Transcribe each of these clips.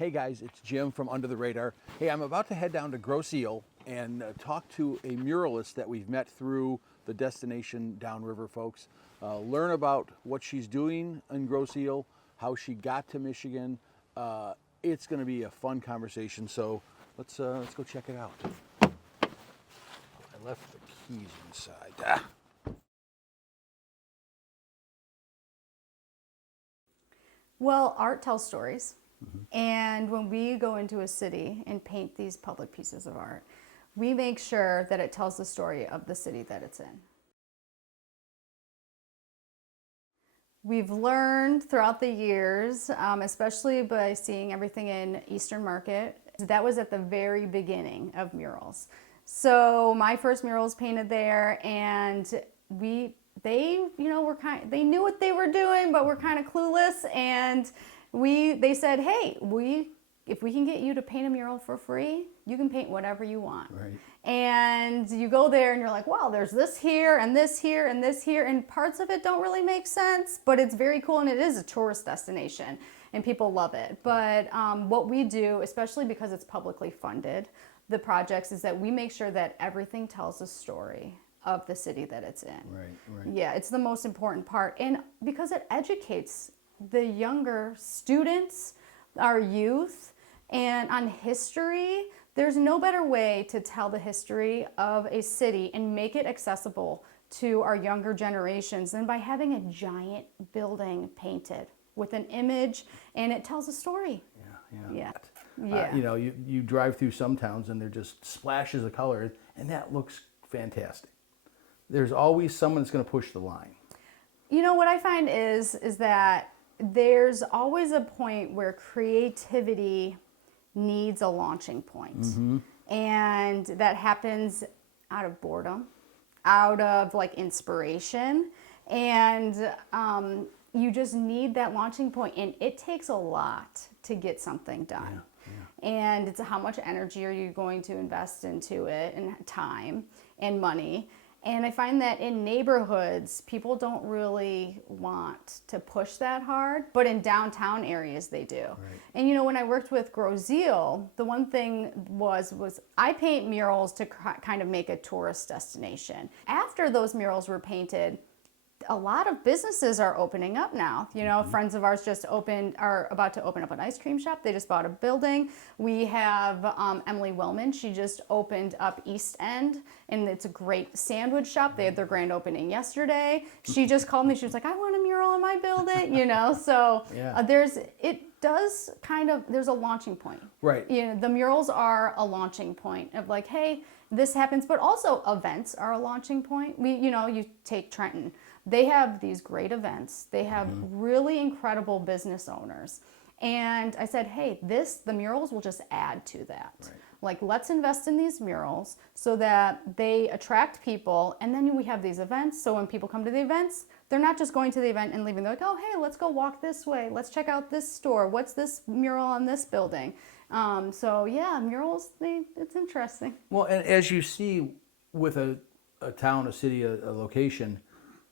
Hey guys, it's Jim from Under the Radar. Hey, I'm about to head down to Grosse and talk to a muralist that we've met through the destination Downriver folks. Learn about what she's doing in Grosse, how she got to Michigan. It's going to be a fun conversation, so let's go check it out. I left the keys inside. Well, art tells stories. And when we go into a city and paint these public pieces of art, we make sure that it tells the story of the city that it's in. We've learned throughout the years, especially by seeing everything in Eastern Market, that was at the very beginning of murals. So my first mural was painted there, and they knew what they were doing, but were kind of clueless, and they said, hey, if we can get you to paint a mural for free, you can paint whatever you want. Right. And you go there and you're like, wow, there's this here and this here and this here, and parts of it don't really make sense, but it's very cool, and it is a tourist destination and people love it. But what we do, especially because it's publicly funded, the projects, is that we make sure that everything tells a story of the city that it's in. Right. Yeah, it's the most important part, and because it educates the younger students, our youth, and on history. There's no better way to tell the history of a city and make it accessible to our younger generations than by having a giant building painted with an image, and it tells a story. Yeah. You drive through some towns and they're just splashes of color, and that looks fantastic. There's always someone that's going to push the line. You know what I find is that there's always a point where creativity needs a launching point. Mm-hmm. And that happens out of boredom, out of like inspiration, and you just need that launching point, and it takes a lot to get something done. Yeah. And it's how much energy are you going to invest into it, and time and money. And I find that in neighborhoods, people don't really want to push that hard, but in downtown areas they do. Right. And when I worked with Grosse, the one thing was I paint murals to kind of make a tourist destination. After those murals were painted, a lot of businesses are opening up now. Mm-hmm. Friends of ours are about to open up an ice cream shop. They just bought a building. We have Emily Willman. She just opened up East End, and it's a great sandwich shop. They had their grand opening yesterday. She just called me. She was like, I want a mural in my building, So yeah. There's a launching point. Right. The murals are a launching point of like, hey, this happens, but also events are a launching point. You take Trenton. They have these great events. They have really incredible business owners. And I said, hey, the murals will just add to that. Right. Like, let's invest in these murals so that they attract people. And then we have these events. So when people come to the events, they're not just going to the event and leaving. They're like, oh, hey, let's go walk this way. Let's check out this store. What's this mural on this building? Murals, it's interesting. Well, and as you see with a town, a city, a location,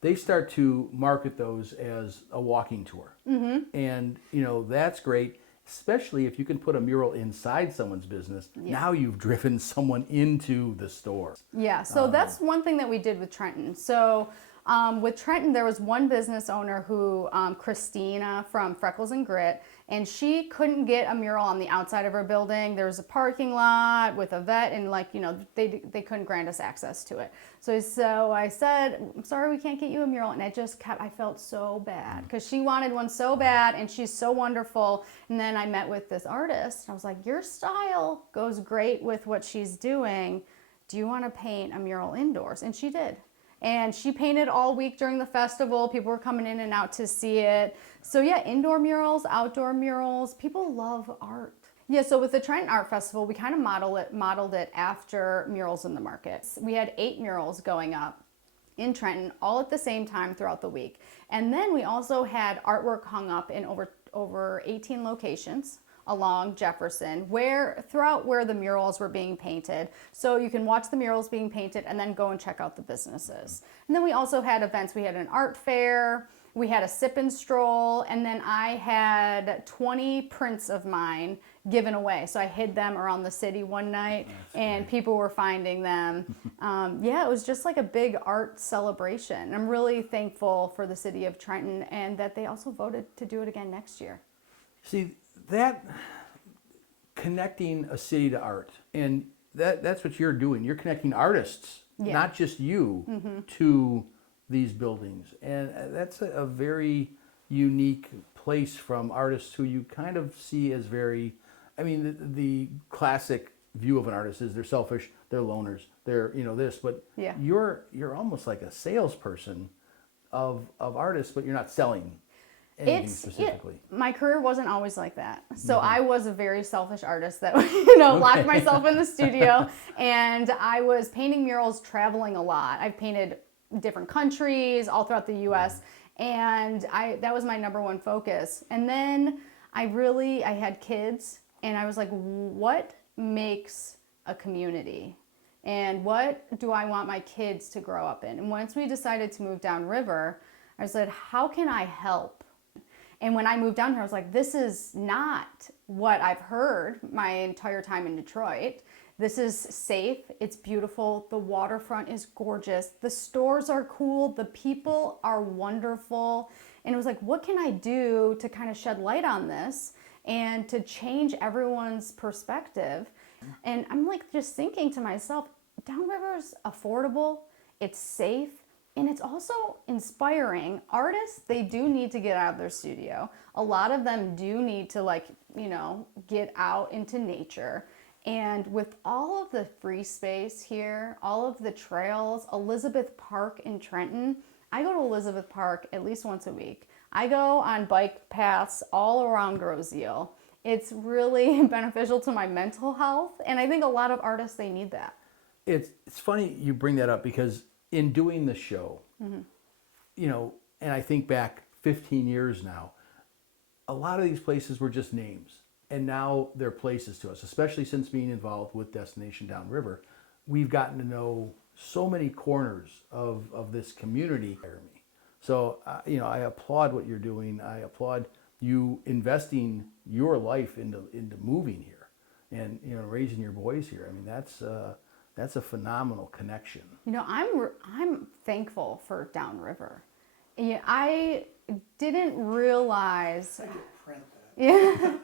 they start to market those as a walking tour. Mm-hmm. And, that's great, especially if you can put a mural inside someone's business. Yeah. Now you've driven someone into the store. Yeah, so that's one thing that we did with Trenton. So with Trenton, there was one business owner who, Christina from Freckles and Grit, and she couldn't get a mural on the outside of her building. There was a parking lot with a vet, and they couldn't grant us access to it. So I said, I'm sorry, we can't get you a mural. And I felt so bad because she wanted one so bad, and she's so wonderful. And then I met with this artist, and I was like, your style goes great with what she's doing. Do you want to paint a mural indoors? And she did. And she painted all week during the festival. People were coming in and out to see it. So yeah, indoor murals, outdoor murals. People love art. Yeah, so with the Trenton Art Festival, we kind of modeled it after murals in the markets. We had 8 murals going up in Trenton all at the same time throughout the week. And then we also had artwork hung up in over 18 locations along Jefferson, throughout where the murals were being painted. So you can watch the murals being painted and then go and check out the businesses. And then we also had events. We had an art fair. we had a sip and stroll, and then I had 20 prints of mine given away. So I hid them around the city one night, and people were finding them. Yeah, it was just like a big art celebration. I'm really thankful for the city of Trenton, and that they also voted to do it again next year. See, that connecting a city to art, and that's what you're doing. You're connecting artists, not just you, to these buildings. And that's a very unique place from artists who you kind of see as very, I mean, the classic view of an artist is they're selfish, they're loners, they're, this, but you're almost like a salesperson of artists, but you're not selling anything specifically. My career wasn't always like that. So I was a very selfish artist that, locked myself in the studio, and I was painting murals, traveling a lot. I've painted different countries all throughout the US, and that was my number one focus. And then I had kids, and I was like, what makes a community? And what do I want my kids to grow up in? And once we decided to move downriver, I said, how can I help? And when I moved down here, I was like, this is not what I've heard my entire time in Detroit. This is safe, it's beautiful, the waterfront is gorgeous, the stores are cool, the people are wonderful. And it was like, what can I do to kind of shed light on this and to change everyone's perspective? And I'm like just thinking to myself, Downriver's affordable, it's safe, and it's also inspiring. Artists, they do need to get out of their studio. A lot of them do need to get out into nature. And with all of the free space here, all of the trails, Elizabeth Park in Trenton, I go to Elizabeth Park at least once a week. I go on bike paths all around Grosse. It's really beneficial to my mental health, and I think a lot of artists, they need that. It's funny you bring that up, because in doing the show, and I think back 15 years now, a lot of these places were just names. And now they're places to us, especially since being involved with Destination Downriver. We've gotten to know so many corners of this community. So, I applaud what you're doing. I applaud you investing your life into moving here and, raising your boys here. I mean, that's a phenomenal connection. I'm thankful for Downriver. I didn't realize... Yeah,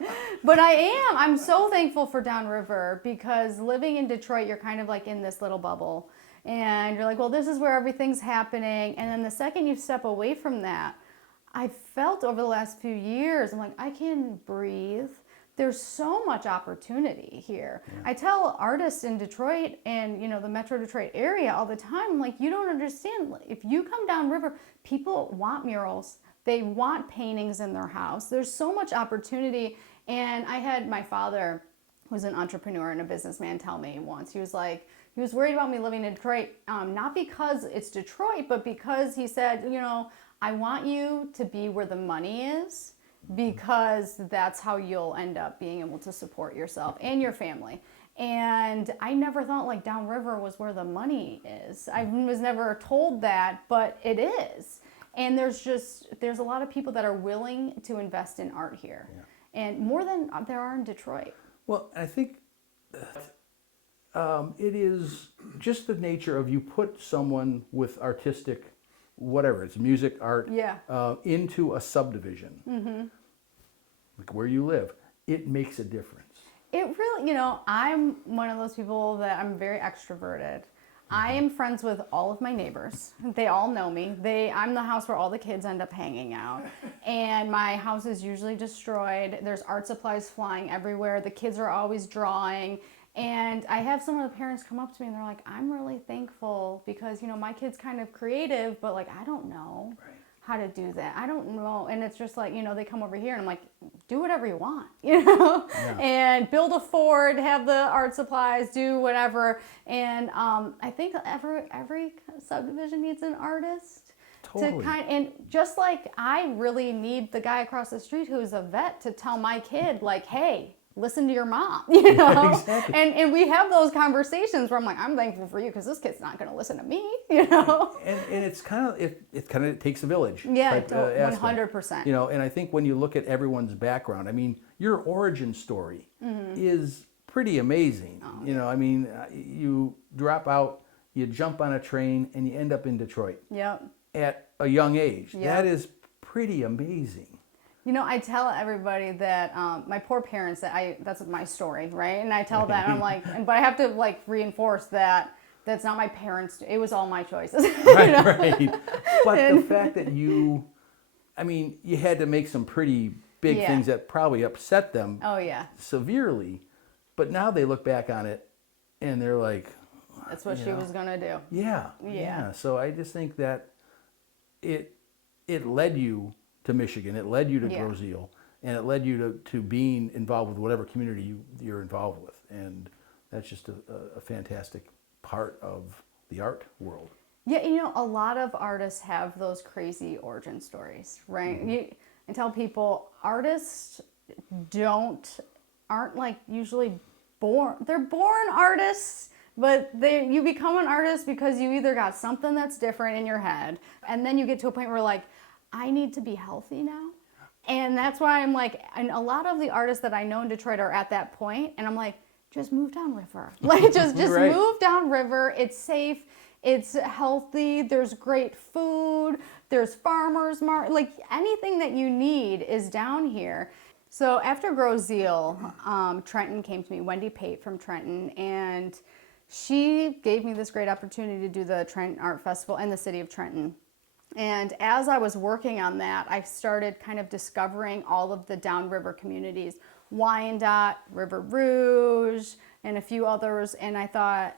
but I'm so thankful for Downriver, because living in Detroit, you're kind of like in this little bubble, and you're like, well, this is where everything's happening. And then the second you step away from that, I felt over the last few years, I'm like, I can breathe. There's so much opportunity here. Yeah. I tell artists in Detroit and, the Metro Detroit area all the time, I'm like, you don't understand. If you come downriver, people want murals. They want paintings in their house. There's so much opportunity. And I had my father, who's an entrepreneur and a businessman, tell me once, he was worried about me living in Detroit, not because it's Detroit, but because he said, I want you to be where the money is, because that's how you'll end up being able to support yourself and your family. And I never thought Downriver was where the money is. I was never told that, but it is. And there's a lot of people that are willing to invest in art here, and more than there are in Detroit. Well, I think it is just the nature of, you put someone with artistic, whatever, it's music, art, into a subdivision, like where you live, it makes a difference. It really, I'm one of those people that I'm very extroverted. I am friends with all of my neighbors. They all know me. I'm the house where all the kids end up hanging out. And my house is usually destroyed. There's art supplies flying everywhere. The kids are always drawing. And I have some of the parents come up to me and they're like, I'm really thankful because, my kid's kind of creative, but I don't know how to do that. I don't know. And it's just they come over here and I'm like, do whatever you want, and build a fort, have the art supplies, do whatever. And I think every subdivision needs an artist. Totally. And just like I really need the guy across the street who's a vet to tell my kid, hey, listen to your mom, you know? Exactly. And we have those conversations where I'm like, I'm thankful for you because this kid's not going to listen to me, you know? And it's kind of, it kind of takes a village. Yeah, type, aspect. 100%. You know, and I think when you look at everyone's background, I mean, your origin story is pretty amazing. You know, I mean, you drop out, you jump on a train, and you end up in Detroit Yep. at a young age. Yep. That is pretty amazing. You know, I tell everybody that my poor parents, that's my story, right? And I tell that, and I'm like, but I have to like reinforce that that's not my parents. It was all my choices. Right, you know? right. But the fact that you had to make some pretty big Yeah. things that probably upset them Oh yeah, severely, but now they look back on it and they're like, that's what she was gonna do. yeah. So I just think that it led you to Michigan, it led you to Yeah. Grosse, and it led you to being involved with whatever community you're involved with, and that's just a fantastic part of the art world. Yeah, you know, a lot of artists have those crazy origin stories, right? I tell people artists aren't like usually born. They're born artists, but you become an artist because you either got something that's different in your head, and then you get to a point where like, I need to be healthy now. And that's why I'm like, and a lot of the artists that I know in Detroit are at that point, and I'm like, just move downriver. Like just Right. move downriver. It's safe. It's healthy. There's great food. There's farmers market. Like anything that you need is down here. So after Grosse, Trenton came to me, Wendy Pate from Trenton, and she gave me this great opportunity to do the Trenton Art Festival in the city of Trenton. And as I was working on that, I started kind of discovering all of the downriver communities, Wyandotte, River Rouge, and a few others. And I thought,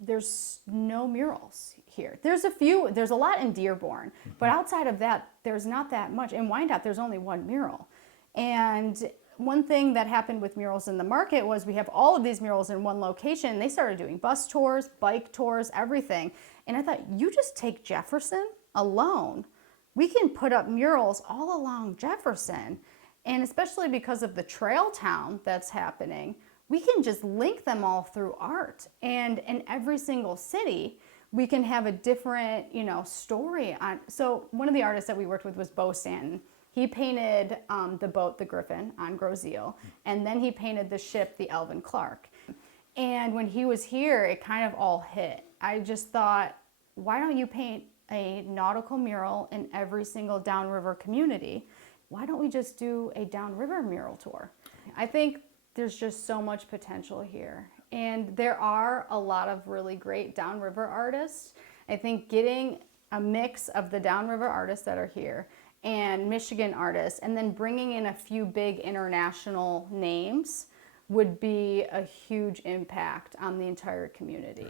there's no murals here. There's a lot in Dearborn, but outside of that, there's not that much. In Wyandotte, there's only one mural. And one thing that happened with murals in the market was we have all of these murals in one location. They started doing bus tours, bike tours, everything. And I thought, you just take Jefferson alone. We can put up murals all along Jefferson. And especially because of the trail town that's happening, we can just link them all through art. And in every single city, we can have a different, story on. So one of the artists that we worked with was Bo Stanton. He painted the boat, the Griffin, on Grosse, and then he painted the ship, the Elvin Clark. And when he was here, it kind of all hit. I just thought, why don't you paint a nautical mural in every single downriver community? Why don't we just do a downriver mural tour? I think there's just so much potential here. And there are a lot of really great downriver artists. I think getting a mix of the downriver artists that are here and Michigan artists, and then bringing in a few big international names would be a huge impact on the entire community.